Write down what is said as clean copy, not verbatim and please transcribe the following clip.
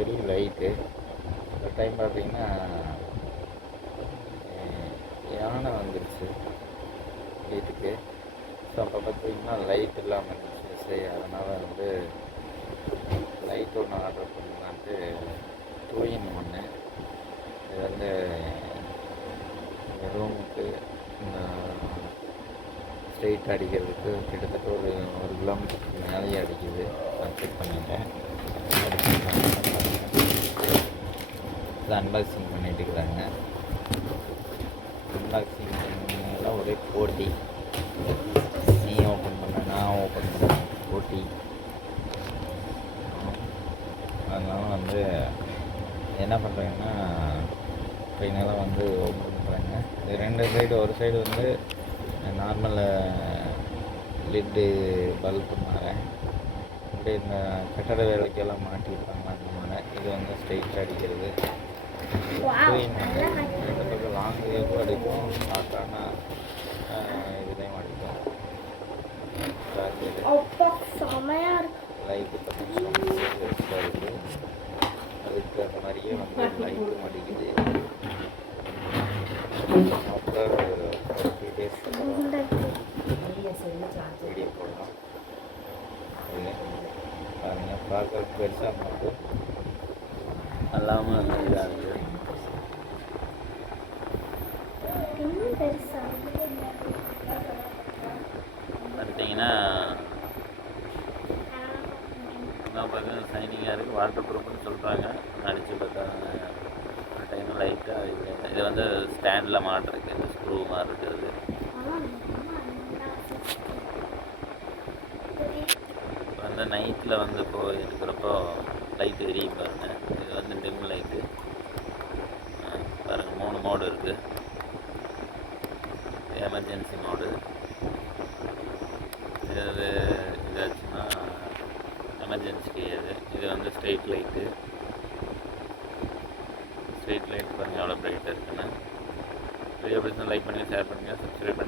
பெரிய லைட்டு. இந்த டைம் பார்த்தீங்கன்னா யானை வந்துருச்சு வீட்டுக்கு. ஸோ அப்போ பார்த்தீங்கன்னா லைட் இல்லாமல் இருந்துச்சு. சரி, அதனால் வந்து லைட் ஒன்று ஆர்டர் பண்ணலான்ட்டு 2-in-1. இது வந்து ரூமுக்கு ஸ்ட்ரெயிட் அடிக்கிறதுக்கு கிட்டத்தட்ட ஒரு 1 கிலோமீட்டருக்கு மேலேயே அடிக்குது. நான் செக் பண்ணிட்டேன். இது அன்பாக்சிங் பண்ணிட்டு இருக்கிறாங்க. அன்பாக்சிங் பண்ணலாம் ஒரே போட்டி. நீ ஓப்பன் பண்ண, நான் ஓப்பன் பண்ண போட்டி. அதனால் வந்து என்ன பண்ணுறாங்கன்னா ஃபைனலாக வந்து ஓப்பன் பண்ணுறாங்க. இது 2 சைடு, ஒரு சைடு வந்து நார்மல் லிட்டு பல்பு மாற இப்படி இந்த கட்டட வேலைக்கெல்லாம் மாட்டியிருப்பாங்க அந்த மாதிரி. இது வந்து ஸ்ட்ரெயிட் அடிக்கிறது. ரெண்டு பக்கம் லாங் வேவும் அடிக்கும், ஷார்ட்டான இதுலேயும் அடிக்கும். லைட்டு பார்த்தீங்கன்னா பெருசாக இருக்குது. அதுக்கு அந்த மாதிரியே வந்து லைட்டும் அடிக்குது. ஆஃப்டர் 3 days வீடியோ போடலாம். பாருங்க, பார்க்கறதுக்கு பெருசாக மட்டும் நல்லாமல் இதாக இருக்குது. பார்த்தீங்கன்னா பார்த்தீங்கன்னா சைனிங்காக இருக்குது. வாட்டர் ப்ரூஃப்னு சொல்கிறாங்க. அடித்து பார்த்தாங்க ஒரு டைம் லைட்டாக. இது வந்து ஸ்டாண்டில் மாட்டிருக்கு, இந்த ஸ்க்ரூ மாதிரி இருக்கிறது. இப்போ வந்து நைட்டில் வந்து இருக்கிறப்போ லைட் எரியும் பாருங்கள். இது வந்து டிம் லைட்டு பாருங்கள். 3 மோடு இருக்குது. Emergency mode. இது இதாச்சுன்னா எமர்ஜென்சி. இது வந்து ஸ்ட்ரெயிட் லைட்டு. ஸ்ட்ரெயிட் லைட் பாருங்கள் எவ்வளோ பிரைட்டாக இருக்குன்னு. வீடியோ பிடிச்சா லைக் பண்ணுங்கள், ஷேர் பண்ணுங்கள், சப்ஸ்கிரைப்